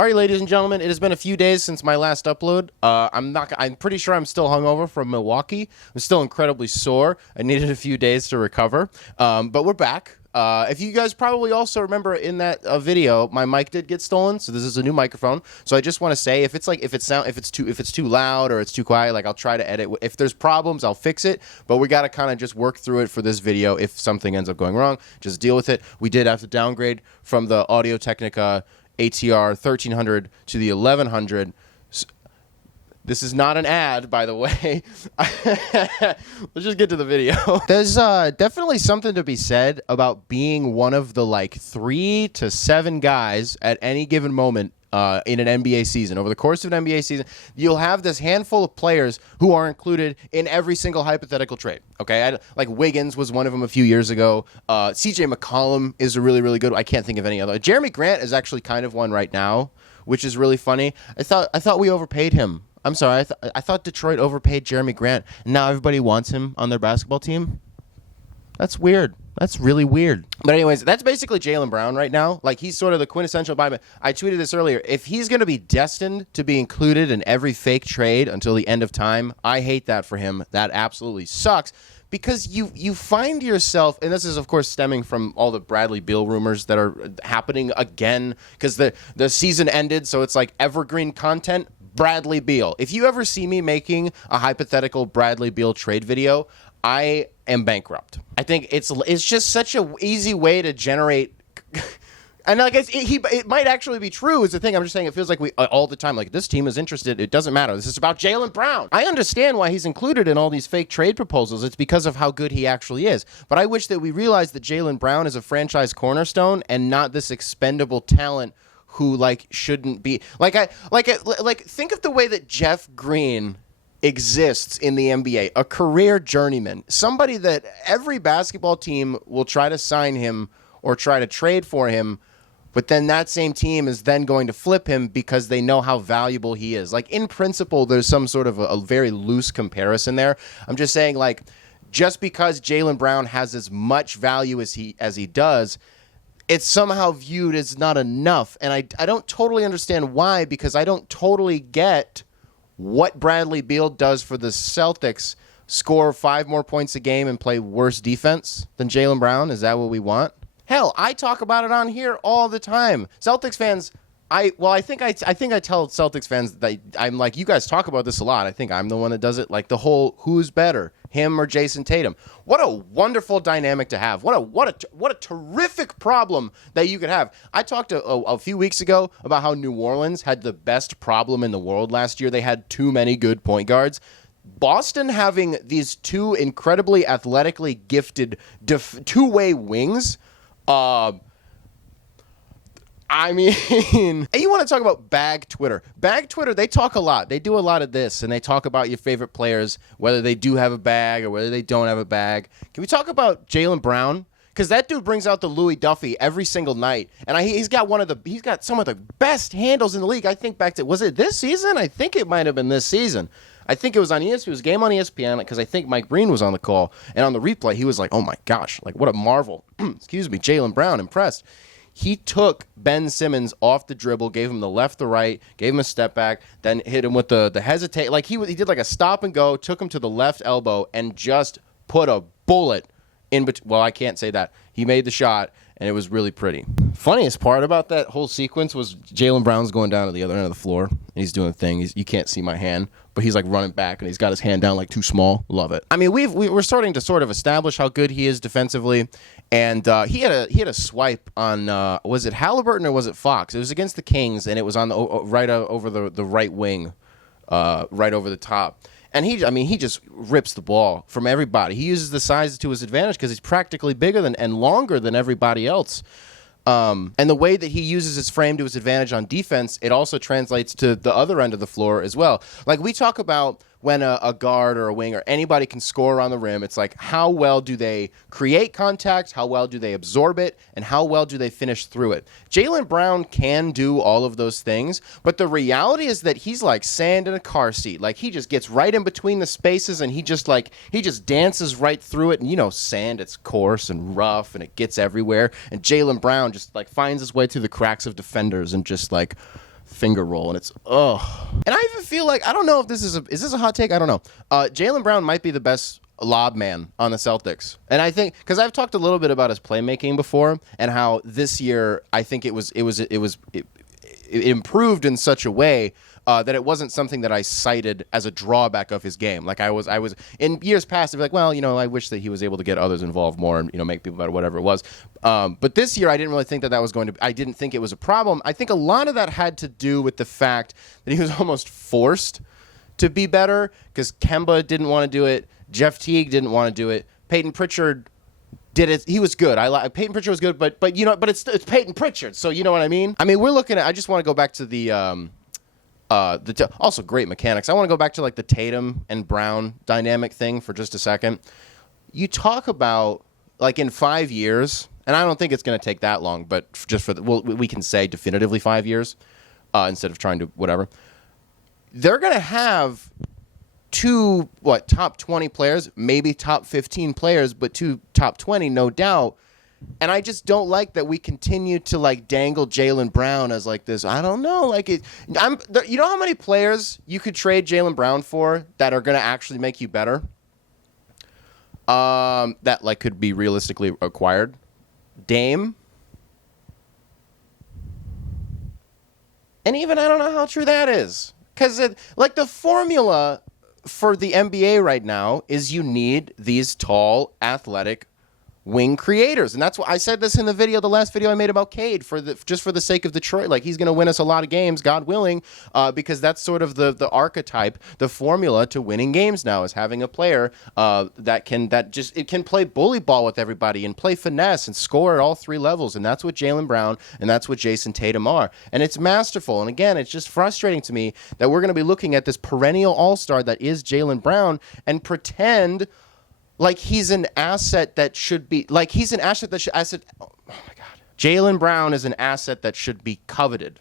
All right, ladies and gentlemen, it has been a few days since my last upload. I'm pretty sure I'm still hungover from Milwaukee. I'm still incredibly sore. I needed a few days to recover, but we're back. If you guys probably also remember in that video, my mic did get stolen, so this is a new microphone. So I just want to say, if it's too loud or it's too quiet, like I'll try to edit. If there's problems, I'll fix it. But we got to kind of just work through it for this video. If something ends up going wrong, just deal with it. We did have to downgrade from the Audio Technica ATR 1300 to the 1100. This is not an ad, by the way. Let's just get to the video. There's definitely something to be said about being one of the like 3 to 7 guys at any given moment in an NBA season. Over the course of an NBA season, you'll have this handful of players who are included in every single hypothetical trade. Okay, like Wiggins was one of them a few years ago. CJ McCollum is a really, really good. I can't think of any other. Jeremy Grant is actually kind of one right now, which is really funny. I thought we overpaid him. I'm sorry. I thought Detroit overpaid Jeremy Grant, and now everybody wants him on their basketball team. That's weird. That's really weird. But anyways, that's basically Jaylen Brown right now. Like, he's sort of the quintessential buy. I tweeted this earlier. If he's going to be destined to be included in every fake trade until the end of time, I hate that for him. That absolutely sucks. Because you find yourself, and this is, of course, stemming from all the Bradley Beal rumors that are happening again, because the season ended, so it's like evergreen content. Bradley Beal. If you ever see me making a hypothetical Bradley Beal trade video, I am bankrupt. I think it's just such an easy way to generate. And like it might actually be true is the thing. I'm just saying it feels like we all the time, like this team is interested. It doesn't matter. This is about Jaylen Brown. I understand why he's included in all these fake trade proposals. It's because of how good he actually is. But I wish that we realized that Jaylen Brown is a franchise cornerstone and not this expendable talent who like shouldn't be like think of the way that Jeff Green exists in the NBA, a career journeyman, somebody that every basketball team will try to sign him or try to trade for him, but then that same team is then going to flip him because they know how valuable he is. Like, in principle, there's some sort of a very loose comparison there. I'm just saying, like, just because Jaylen Brown has as much value as he does, it's somehow viewed as not enough. And I don't totally understand why, because I don't totally get what Bradley Beal does for the Celtics. Score 5 more points a game and play worse defense than Jaylen Brown? Is that what we want? Hell, I talk about it on here all the time. Celtics fans, I think I tell Celtics fans that I'm like, you guys talk about this a lot. I think I'm the one that does it. Like the whole who's better, him or Jason Tatum. What a wonderful dynamic to have. What a terrific problem that you could have. I talked a few weeks ago about how New Orleans had the best problem in the world last year. They had too many good point guards. Boston having these 2 incredibly athletically gifted two-way wings. I mean, and you want to talk about bag Twitter. Bag Twitter, they talk a lot. They do a lot of this, and they talk about your favorite players, whether they do have a bag or whether they don't have a bag. Can we talk about Jaylen Brown? Because that dude brings out the Louis Duffy every single night, and he's got some of the best handles in the league. I think back to, was it this season? I think it might have been this season. I think it was on ESPN. It was a game on ESPN because I think Mike Breen was on the call, and on the replay, he was like, "Oh my gosh, like what a marvel!" Excuse me, Jaylen Brown, impressed. He took Ben Simmons off the dribble, gave him the left, the right, gave him a step back, then hit him with the hesitate. Like he did like a stop and go, took him to the left elbow, and just put a bullet in between. Well, I can't say that. He made the shot, and it was really pretty. Funniest part about that whole sequence was Jaylen Brown's going down to the other end of the floor, and he's doing a thing. You can't see my hand, but he's like running back, and he's got his hand down like too small. Love it. I mean, we're starting to sort of establish how good he is defensively, and he had a swipe on was it Halliburton or was it Fox? It was against the Kings, and it was on the right over the right wing, right over the top. And he just rips the ball from everybody. He uses the size to his advantage because he's practically bigger than and longer than everybody else. And the way that he uses his frame to his advantage on defense, it also translates to the other end of the floor as well. Like we talk about when a guard or a wing or anybody can score on the rim, it's like how well do they create contact, how well do they absorb it, and how well do they finish through it. Jaylen Brown can do all of those things, but the reality is that he's like sand in a car seat. Like he just gets right in between the spaces and he just dances right through it. And you know, sand, it's coarse and rough and it gets everywhere. And Jaylen Brown just like finds his way through the cracks of defenders and just like finger roll, and it's And I even feel like, I don't know if this is a hot take? I don't know. Jaylen Brown might be the best lob man on the Celtics, and I think because I've talked a little bit about his playmaking before, and how this year I think it improved in such a way that it wasn't something that I cited as a drawback of his game. Like I was in years past, I'd be like, well, I wish that he was able to get others involved more and make people better, whatever it was. But this year, I didn't really think that was going to. I didn't think it was a problem. I think a lot of that had to do with the fact that he was almost forced to be better because Kemba didn't want to do it, Jeff Teague didn't want to do it, Peyton Pritchard did it. He was good. Peyton Pritchard was good, but it's Peyton Pritchard, so you know what I mean. I mean, we're looking at. I just want to go back to the. Also great mechanics. I want to go back to like the Tatum and Brown dynamic thing for just a second. You talk about like in 5 years, and I don't think it's going to take that long, but just we can say definitively 5 years instead of trying to whatever. They're going to have two top 20 players, maybe top 15 players, but two top 20, no doubt. And I just don't like that we continue to like dangle Jaylen Brown as like this. I don't know, like you know how many players you could trade Jaylen Brown for that are going to actually make you better. That like could be realistically acquired. Dame, and even I don't know how true that is because like the formula for the NBA right now is you need these tall, athletic wing creators, and that's what I said this in the last video I made about Cade just for the sake of Detroit. Like he's going to win us a lot of games, God willing, because that's sort of the archetype, the formula to winning games now is having a player that can play bully ball with everybody and play finesse and score at all three levels, and that's what Jaylen Brown and that's what Jason Tatum are, and it's masterful. And again, it's just frustrating to me that we're going to be looking at this perennial all-star that is Jaylen Brown and pretend like he's an asset that should be oh my God. Jaylen Brown is an asset that should be coveted.